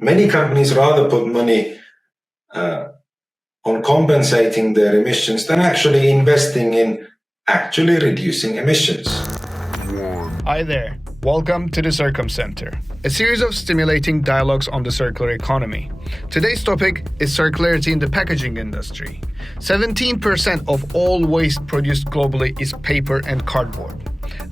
Many companies rather put money on compensating their emissions than actually investing in actually reducing emissions. Hi there. Welcome to the Circumcenter, a series of stimulating dialogues on the circular economy. Today's topic is circularity in the packaging industry. 17% of all waste produced globally is paper and cardboard.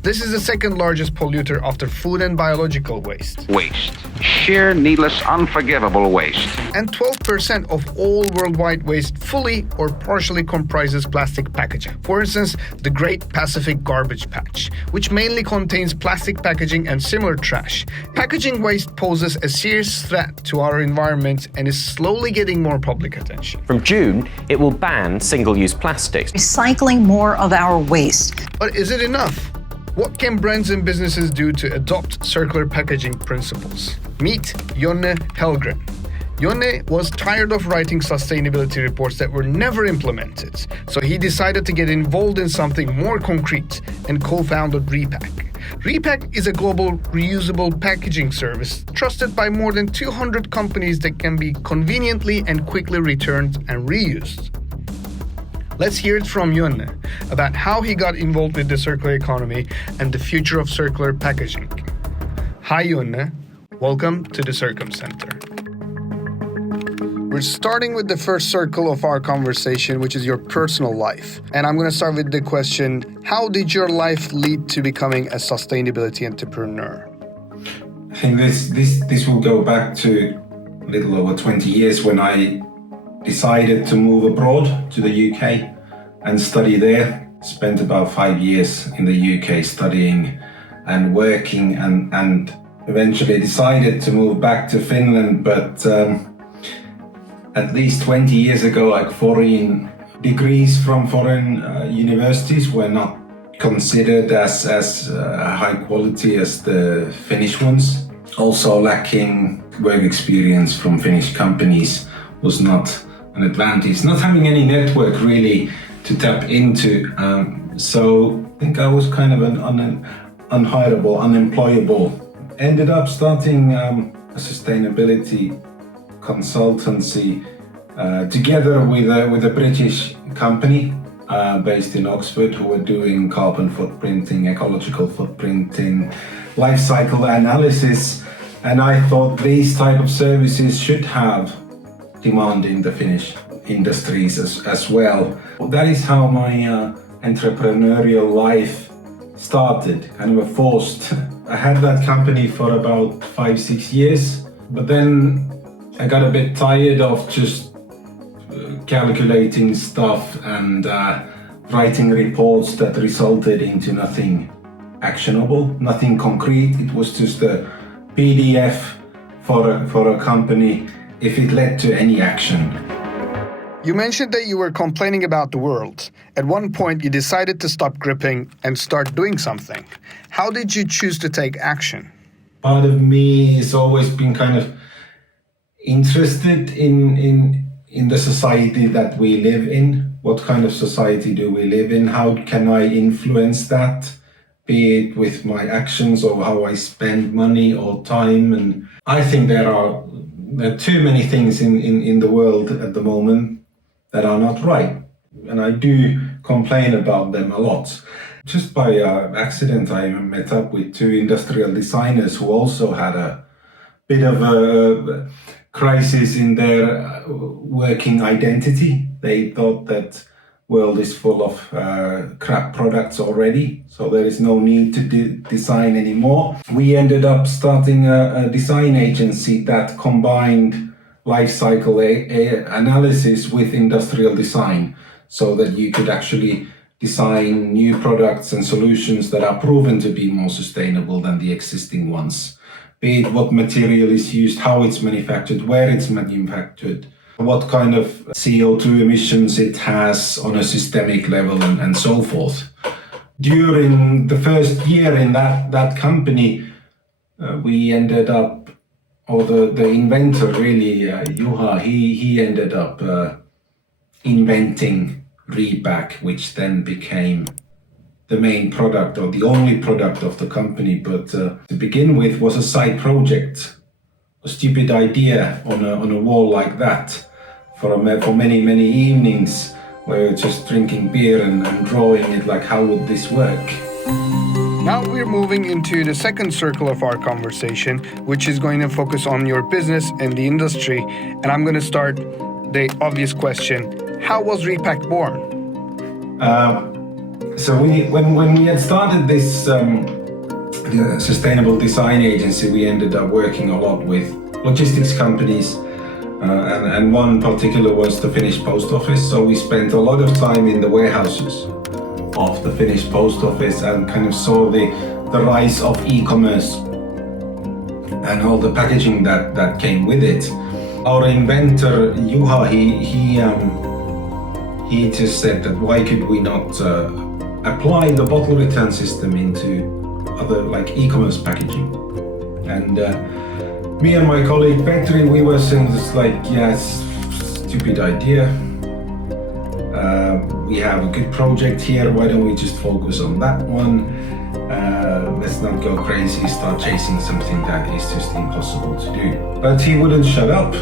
This is the second largest polluter after food and biological waste. Waste. Sheer, needless, unforgivable waste. And 12% of all worldwide waste fully or partially comprises plastic packaging. For instance, the Great Pacific Garbage Patch, which mainly contains plastic packaging and similar trash. Packaging waste poses a serious threat to our environment and is slowly getting more public attention. From June, it will ban single-use plastics. Recycling more of our waste. But is it enough? What can brands and businesses do to adopt circular packaging principles? Meet Jonne Hellgren. Jonne was tired of writing sustainability reports that were never implemented, so he decided to get involved in something more concrete and co-founded RePack. RePack is a global reusable packaging service trusted by more than 200 companies that can be conveniently and quickly returned and reused. Let's hear it from Jonne about how he got involved with the circular economy and the future of circular packaging. Hi Jonne, welcome to the Circumcenter. We're starting with the first circle of our conversation, which is your personal life. And I'm going to start with the question, how did your life lead to becoming a sustainability entrepreneur? I think this will go back to a little over 20 years when I decided to move abroad to the UK and study there. Spent about 5 years in the UK studying and working and eventually decided to move back to Finland, but at least 20 years ago, like foreign degrees from foreign universities were not considered as high quality as the Finnish ones. Also lacking work experience from Finnish companies was not an advantage. Not having any network really to tap into. So I think I was kind of an unhireable, unemployable. Ended up starting a sustainability consultancy together with a British company based in Oxford who were doing carbon footprinting, ecological footprinting, life cycle analysis. And I thought these type of services should have demand in the Finnish industries as well. That is how my entrepreneurial life started, kind of forced. I had that company for about 5-6 years, but then I got a bit tired of just calculating stuff and writing reports that resulted into nothing actionable, nothing concrete. It was just a PDF for a company if it led to any action. You mentioned that you were complaining about the world. At one point, you decided to stop gripping and start doing something. How did you choose to take action? Part of me has always been kind of interested in the society that we live in. What kind of society do we live in? How can I influence that? Be it with my actions or how I spend money or time. And I think there are too many things in the world at the moment that are not right. And I do complain about them a lot. Just by accident, I met up with 2 industrial designers who also had a bit of a crisis in their working identity. They thought that world is full of crap products already, so there is no need to design anymore. We ended up starting a design agency that combined life cycle analysis with industrial design, so that you could actually design new products and solutions that are proven to be more sustainable than the existing ones. Be it what material is used, how it's manufactured, where it's manufactured, what kind of CO2 emissions it has on a systemic level and so forth. During the first year in that company, we ended up, or the inventor really, Juha, he ended up inventing RePack, which then became the main product or the only product of the company, but to begin with was a side project stupid idea on a wall like that for many evenings where we're just drinking beer and drawing it like, how would this work? Now we're moving into the second circle of our conversation, which is going to focus on your business and the industry. And I'm going to start the obvious question. How was RePack born? So when we had started this sustainable design agency, we ended up working a lot with logistics companies. And one particular was the Finnish post office. So we spent a lot of time in the warehouses of the Finnish post office and kind of saw the rise of e-commerce and all the packaging that came with it. Our inventor Juha, he just said that why could we not apply the bottle return system into other like e-commerce packaging? And me and my colleague Petri, we were saying this like, yes, stupid idea. We have a good project here, why don't we just focus on that one? Let's not go crazy, start chasing something that is just impossible to do. But he wouldn't shut up.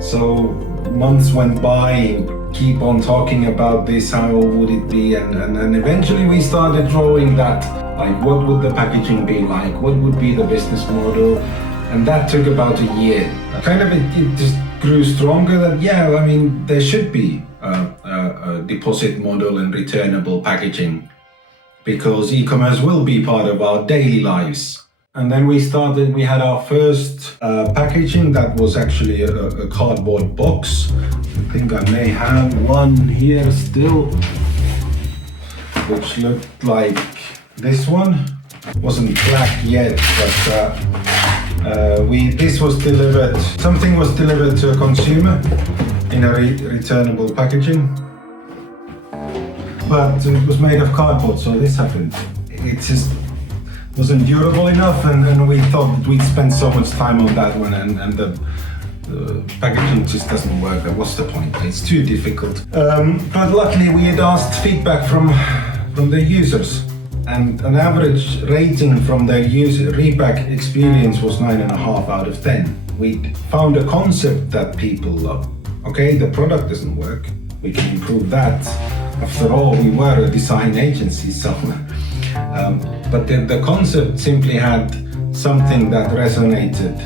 So months went by, keep on talking about this, how would it be? And eventually we started drawing that, like what would the packaging be like? What would be the business model? And that took about a year. Kind of it just grew stronger that, yeah, I mean, there should be a deposit model and returnable packaging because e-commerce will be part of our daily lives. And then we had our first packaging that was actually a cardboard box. I think I may have one here still, which looked like this one. Wasn't black yet, but this was delivered, something was delivered to a consumer in a returnable packaging. But it was made of cardboard, so this happened. It just wasn't durable enough, and we thought that we'd spend so much time on that one, and the packaging just doesn't work. What's the point? It's too difficult. But luckily we had asked feedback from the users, and an average rating from their user RePack experience was 9.5 out of 10. We found a concept that people love. Okay, the product doesn't work. We can improve that. After all, we were a design agency, so. But the concept simply had something that resonated.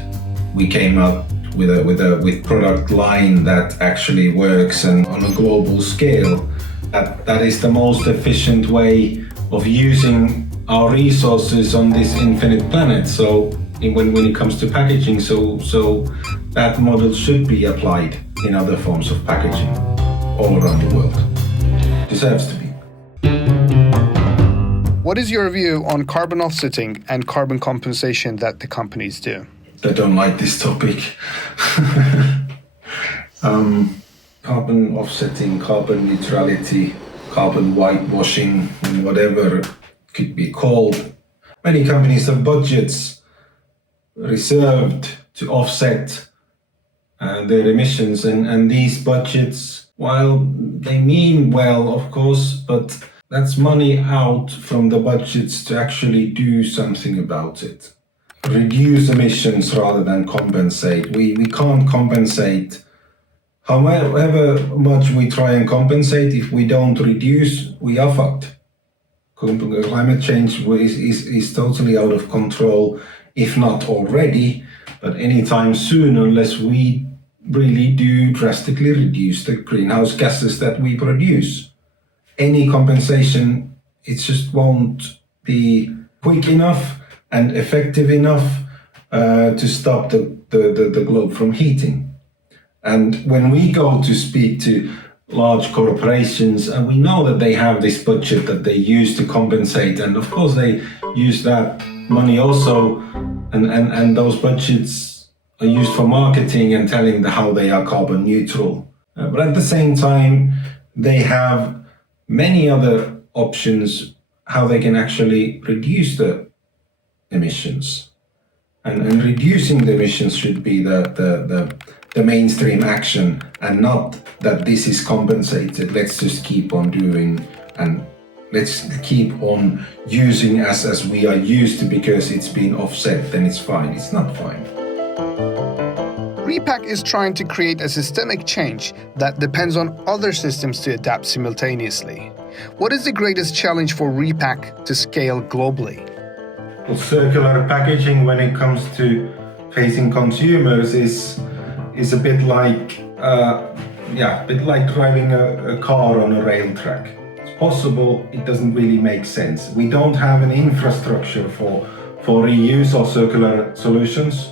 We came up with product line that actually works and on a global scale. That is the most efficient way of using our resources on this infinite planet. So when it comes to packaging, so that model should be applied in other forms of packaging all around the world. Deserves to be. What is your view on carbon offsetting and carbon compensation that the companies do? I don't like this topic. Carbon offsetting, carbon neutrality, carbon whitewashing, whatever it could be called. Many companies have budgets reserved to offset their emissions, and these budgets, while they mean well, of course, but that's money out from the budgets to actually do something about it. Reduce emissions rather than compensate. We can't compensate. However much we try and compensate, if we don't reduce, we are fucked. Climate change is totally out of control, if not already, but anytime soon, unless we really do drastically reduce the greenhouse gases that we produce. Any compensation, it just won't be quick enough and effective enough to stop the globe from heating. And when we go to speak to large corporations, and we know that they have this budget that they use to compensate, and of course they use that money also, and those budgets are used for marketing and telling how they are carbon neutral. But at the same time, they have many other options how they can actually reduce the emissions. And reducing the emissions should be the mainstream action, and not that this is compensated. Let's just keep on doing, and let's keep on using as we are used to, because it's been offset, then it's fine. It's not fine. RePack is trying to create a systemic change that depends on other systems to adapt simultaneously. What is the greatest challenge for RePack to scale globally? Well, circular packaging, when it comes to facing consumers, is a bit like driving a car on a rail track. It's possible, it doesn't really make sense. We don't have an infrastructure for reuse or circular solutions.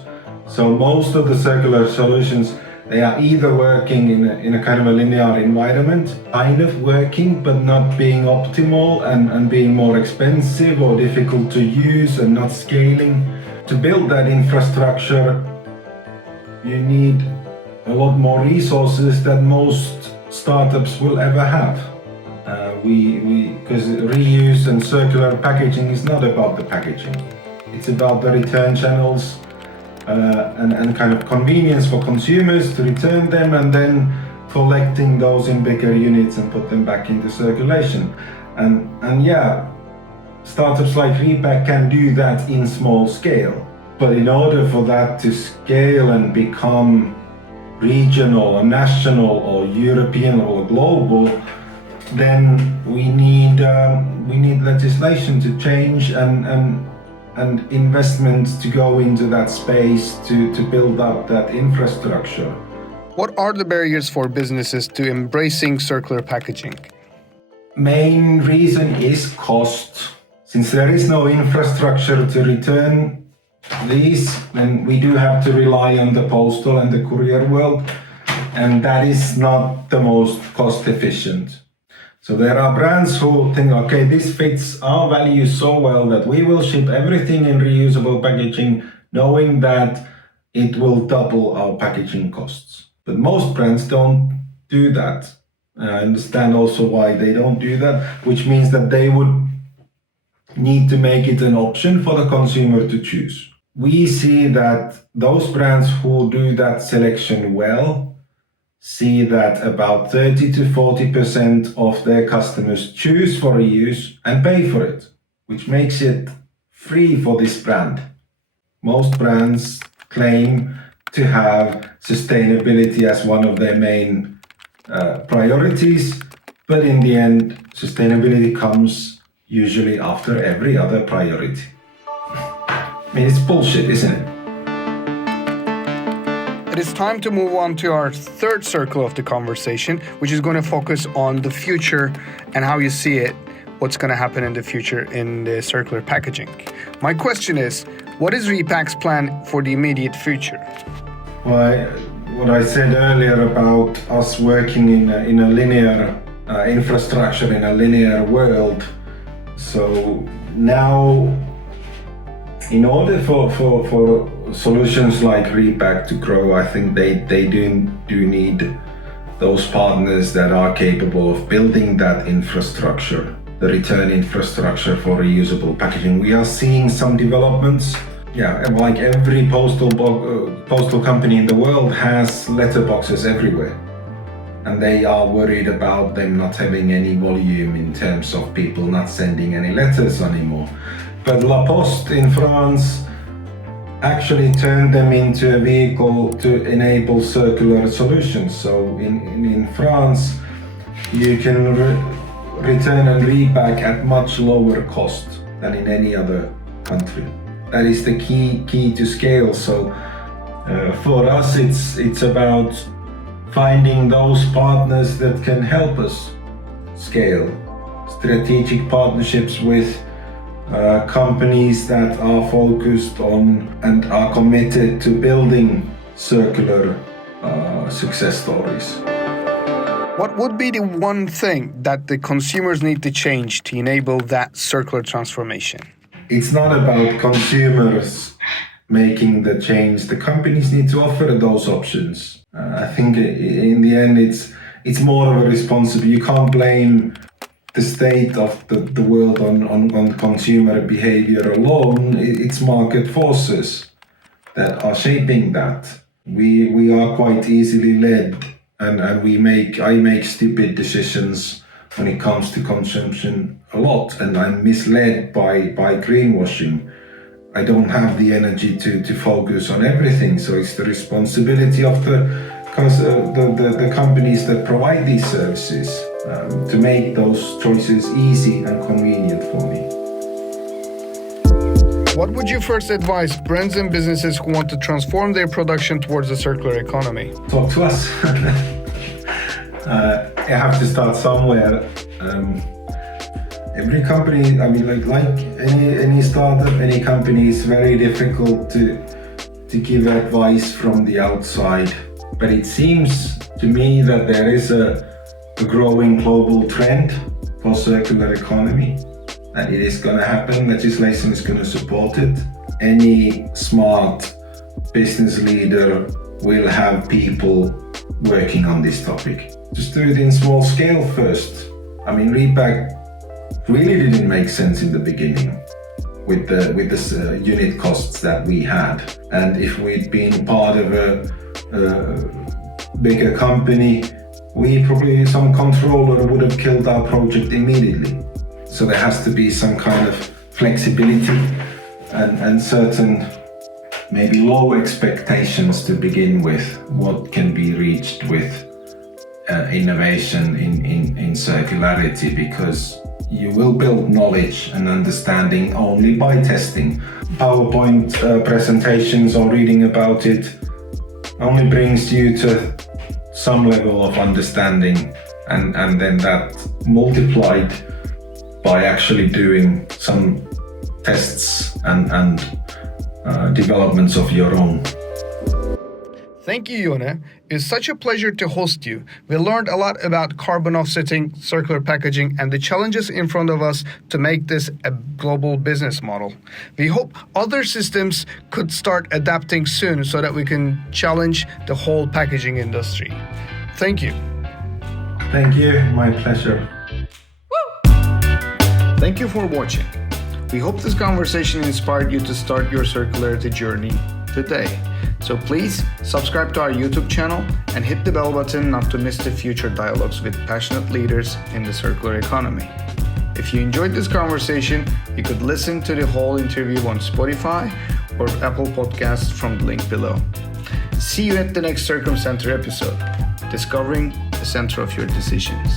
So most of the circular solutions, they are either working in a kind of a linear environment, kind of working but not being optimal and being more expensive or difficult to use and not scaling. To build that infrastructure, you need a lot more resources than most startups will ever have. Because reuse and circular packaging is not about the packaging. It's about the return channels and kind of convenience for consumers to return them and then collecting those in bigger units and put them back into circulation. And yeah, startups like RePack can do that in small scale. But in order for that to scale and become regional or national or European or global, then we need legislation to change and investments to go into that space to build up that infrastructure. What are the barriers for businesses to embracing circular packaging? Main reason is cost. Since there is no infrastructure to return these, then we do have to rely on the postal and the courier world, and that is not the most cost efficient. So there are brands who think, okay, this fits our values so well that we will ship everything in reusable packaging, knowing that it will double our packaging costs. But most brands don't do that. I understand also why they don't do that, which means that they would need to make it an option for the consumer to choose. We see that those brands who do that selection well see that about 30 to 40% of their customers choose for reuse and pay for it, which makes it free for this brand. Most brands claim to have sustainability as one of their main priorities, but in the end, sustainability comes usually after every other priority. I mean, it's bullshit, isn't it? It is time to move on to our third circle of the conversation, which is going to focus on the future and how you see it, what's going to happen in the future in the circular packaging. My question is, what is RePack's plan for the immediate future? Well, what I said earlier about us working in a linear infrastructure, in a linear world. So now, in order for solutions like RePack to grow, I think they do need those partners that are capable of building that infrastructure, the return infrastructure for reusable packaging. We are seeing some developments. Yeah, like every postal company in the world has letterboxes everywhere. And they are worried about them not having any volume in terms of people not sending any letters anymore. But La Poste in France actually turned them into a vehicle to enable circular solutions. So in France, you can return and RePack at much lower cost than in any other country. That is the key to scale. So for us, it's about finding those partners that can help us scale. Strategic partnerships with companies that are focused on and are committed to building circular success stories. What would be the one thing that the consumers need to change to enable that circular transformation? It's not about consumers making the change. The companies need to offer those options. I think in the end, it's more of a responsibility. You can't blame the state of the world on consumer behavior alone. It's market forces that are shaping that. We are quite easily led, and I make stupid decisions when it comes to consumption a lot, and I'm misled by greenwashing. I don't have the energy to focus on everything. So it's the responsibility of the companies that provide these services to make those choices easy and convenient for me. What would you first advise brands and businesses who want to transform their production towards a circular economy? Talk to us. You have to start somewhere. Every company, I mean, like any startup, any company, is very difficult to give advice from the outside. But it seems to me that there is a growing global trend for circular economy, and it is going to happen. Legislation is going to support it. Any smart business leader will have people working on this topic. Just do it in small scale first. I mean, RePack really didn't make sense in the beginning with the unit costs that we had. And if we'd been part of a bigger company, some controller would have killed our project immediately. So there has to be some kind of flexibility and certain maybe low expectations to begin with what can be reached with innovation in circularity, because you will build knowledge and understanding only by testing. PowerPoint presentations or reading about it only brings you to some level of understanding, and then that multiplied by actually doing some tests and developments of your own. Thank you, Jonne. It's such a pleasure to host you. We learned a lot about carbon offsetting, circular packaging, and the challenges in front of us to make this a global business model. We hope other systems could start adapting soon so that we can challenge the whole packaging industry. Thank you. Thank you. My pleasure. Thank you for watching. We hope this conversation inspired you to start your circularity journey today. So please subscribe to our YouTube channel and hit the bell button not to miss the future dialogues with passionate leaders in the circular economy. If you enjoyed this conversation, you could listen to the whole interview on Spotify or Apple Podcasts from the link below. See you at the next Circumcenter episode, discovering the center of your decisions.